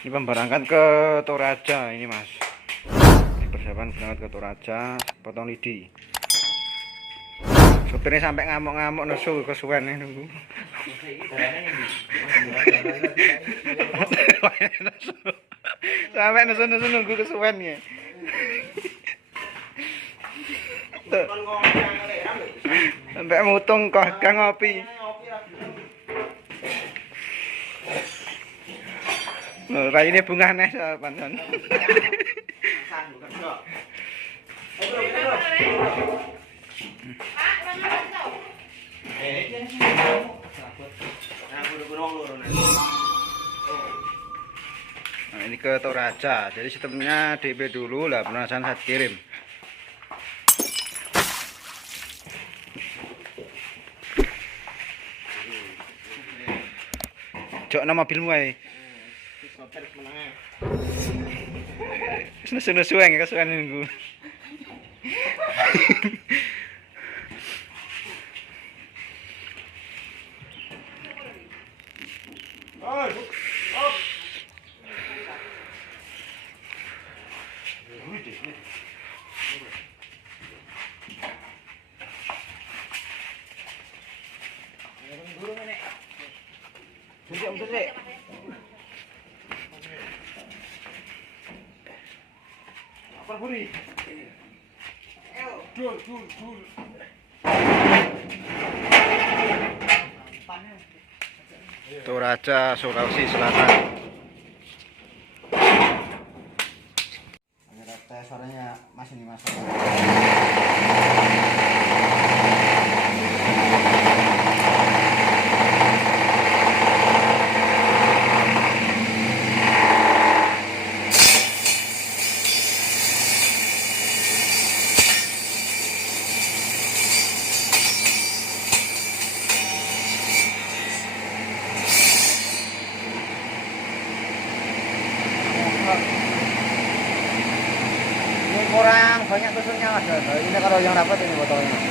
Ini pemberangkatan ke Toraja ini mas. Ini persiapan berangkat ke Toraja, potong lidi. Supirnya sampai ngamuk-ngamuk nesu kesuwen nih nunggu. Sampai nesu nunggu kesuwen ya. Sampai mutung kok gang ngopi. Rai ini bunga nes pansan. Nah, ini ke Toraja. Jadi sistemnya DP dulu lah, penasaran saya kirim. Jok nama mobilmu ae. Nesu-nesu ae kesuwen nunggu. Toraja, Sulawesi Selatan. Tes suaranya Mas ini Mas. Ini kurang banyak tusuknya mas. Ini kalau yang rapat ini botolnya.